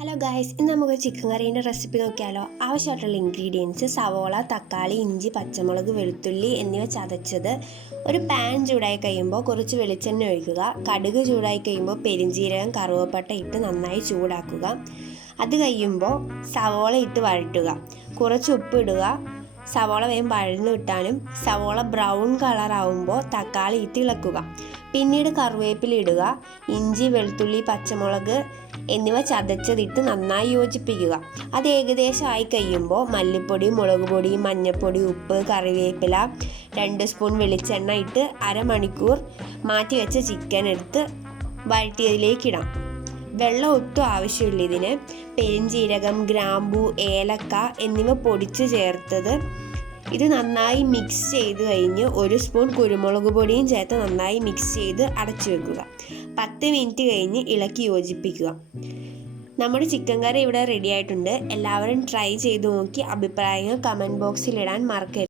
Hello guys, ഇന്ന് നമുക്ക് chicken കറീൻ്റെ recipe നോക്കിയാലോ. ആവശ്യമായിട്ടുള്ള ഇൻഗ്രീഡിയൻസ്: സവോള, തക്കാളി, ഇഞ്ചി, പച്ചമുളക്, വെളുത്തുള്ളി എന്നിവ ചതച്ചത്. ഒരു പാൻ ചൂടായി കഴിയുമ്പോൾ കുറച്ച് വെളിച്ചെണ്ണ ഒഴിക്കുക. കടുക് ചൂടായി കഴിയുമ്പോൾ പെരിഞ്ചീരകം, കറുവപ്പട്ട ഇട്ട് നന്നായി ചൂടാക്കുക. അത് കഴിയുമ്പോൾ സവോള ഇട്ട് വഴറ്റുക. കുറച്ച് ഉപ്പ് ഇടുക. സവോള വേഗം വഴന്നു കിട്ടാനും. സവോള ബ്രൗൺ കളറാവുമ്പോൾ തക്കാളി ഇട്ട് ഇളക്കുക. പിന്നീട് കറിവേപ്പില ഇടുക. ഇഞ്ചി, വെളുത്തുള്ളി, പച്ചമുളക് എന്നിവ ചതച്ചതിട്ട് നന്നായി യോജിപ്പിക്കുക. അത് ഏകദേശം ആയി കഴിയുമ്പോൾ മല്ലിപ്പൊടി, മുളക് പൊടി, മഞ്ഞൾപ്പൊടി, ഉപ്പ്, കറിവേപ്പില, 2 സ്പൂൺ വെളിച്ചെണ്ണ ഇട്ട് അരമണിക്കൂർ മാറ്റി വെച്ച ചിക്കൻ എടുത്ത് വഴറ്റിയതിലേക്കിടാം. വെള്ളം ഒട്ടും ആവശ്യമില്ല ഇതിന്. പെരിഞ്ചീരകം, ഗ്രാമ്പൂ, ഏലക്ക എന്നിവ പൊടിച്ച് ചേർത്തത്. ഇത് നന്നായി മിക്സ് ചെയ്ത് കഴിഞ്ഞ് 1 സ്പൂൺ കുരുമുളക് പൊടിയും ചേർത്ത് നന്നായി മിക്സ് ചെയ്ത് അടച്ചു വെക്കുക. 10 മിനിറ്റ് കഴിഞ്ഞ് ഇളക്കി യോജിപ്പിക്കുക. നമ്മുടെ ചിക്കൻ കറി ഇവിടെ റെഡി ആയിട്ടുണ്ട്. എല്ലാവരും ട്രൈ ചെയ്ത് നോക്കി അഭിപ്രായങ്ങൾ കമൻറ്റ് ബോക്സിൽ ഇടാൻ മറക്കരുത്.